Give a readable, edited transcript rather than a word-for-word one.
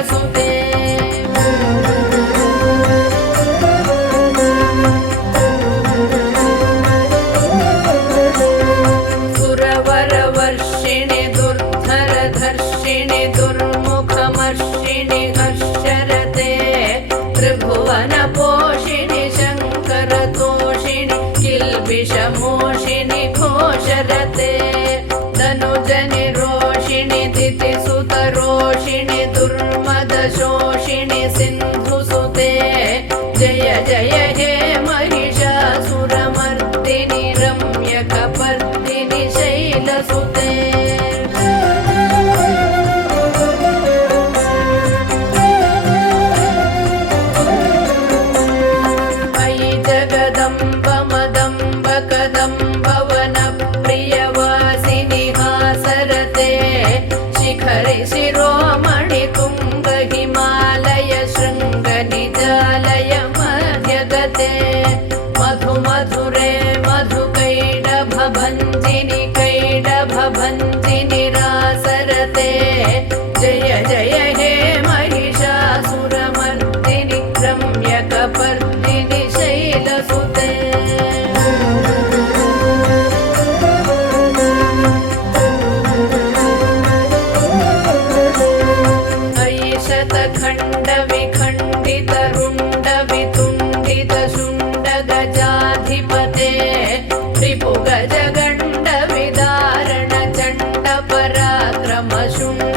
शैलसुते सुरवरवर्षिणि दुर्धरधर्षिणि दुर्मुखमर्षिणि हर्षरते त्रिभुवनपोषिणि शङ्करतोषिणि किल्बिषमोषिणि घोषरते तनुजनिरोषिणि दितिसुतरोषिणि दुर्मदशोषिणि सिन्धुसुते जय जय हे महिषासुरमर्दिनि रम्यकपर्दिनि शैलसुते अयि जगदम्ब मदम्ब कदम्ब वनप्रियवासिनि हासरते शिखरि शिरोमणि तुङ्ग हिमालय शृङ्ग निजालय मध्यगते मधु मधुरे मधुकैडभभञ्जिनि कैडभभञ्जिनि रासरते जय जय हे महिषासुरमर्दिनि रम्यकपर्दिनि शैलसुते अयि शतखण्ड विखण्डित रुण्ड वितुण्डित शुण्ड गजाधिपते रिपु गजगण्ड विदारण चण्ड पराक्रम शुण्ड